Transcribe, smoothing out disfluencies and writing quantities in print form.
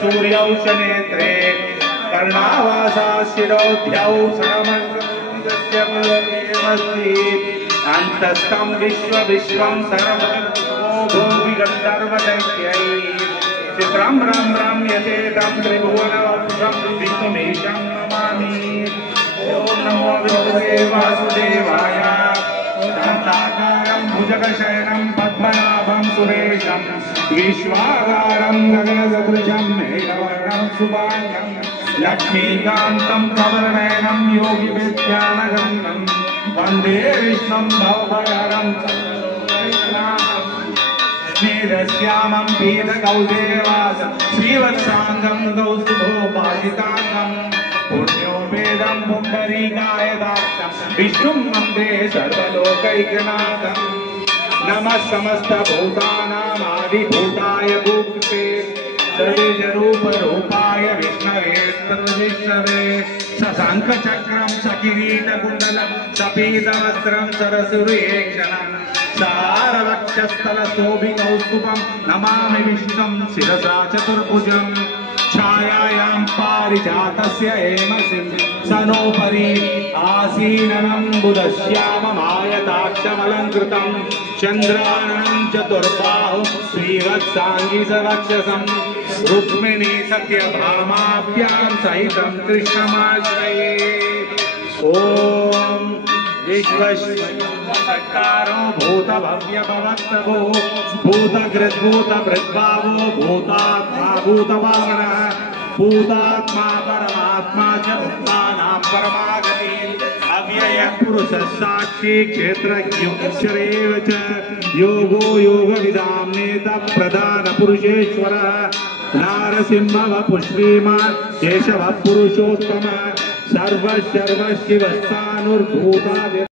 सूर्यौषनेत्रे कर्णावासा शिरोध्यौ सरमस्ति अन्तस्थं विश्वं सर्वो गन्धर्वदैत्यै चित्रं रं यथेदं त्रिभुवनवपुषं विष्णुमीशं नमामि। ॐ नमो विष्णवे वासुदेवाय। शान्ताकारं भुजगशयनं पद्मनाभं सुरेशं विश्वाधारं गगनसदृशं मेघवर्णं शुभाङ्गं लक्ष्मीकान्तं कमलनयनं योगिविद्यानगम्यं वन्दे विष्णुं भवभयहरं स्नेहश्यामं पीतकौसेवासं श्रीवत्साङ्गं कौस्तुभोपासिताङ्गं पुण्योपेदं पुण्डरीकायदाक्षं विष्णुं वन्दे सर्वलोकैकनाथं। नमः समस्तभूतानामादिभूताय भूक्ते सर्वरूपरूपाय विष्णवे सर्वविष्णवे शशाङ्खचक्रं सकिरीटकुण्डलं सपीतवस्त्रं सरसुरेक्षणं सारवक्षस्थलशोभिकौस्तुभं नमामि विष्णुं शिरसा चतुर्भुजं छायायां पारिजातस्य हेमसिं सनोपरि आसीननं बुधश्याममायताक्षमलङ्कृतं चन्द्राननं चतुर्बाहुं श्रीवत्साङ्गिसवक्षसं रुक्मिणी सत्यभामाभ्यां सहितं कृष्णमाश्रये। ॐ विश्वसत्कारो भूतभव्यभवत्तभो भूतकृद्भूतभृद्भावो भूतात्मा भूतवामनः भूतात्मा परमात्मा च भूतानां परमागति अव्ययः पुरुषः साक्षी क्षेत्रज्ञोऽक्षरेव च योगो योगविदां नेता प्रधानपुरुषेश्वरः नारसिंहः पुश्रीमान् केशवः पुरुषोत्तमः सर्वशर्वशिवस्तानुर्भूता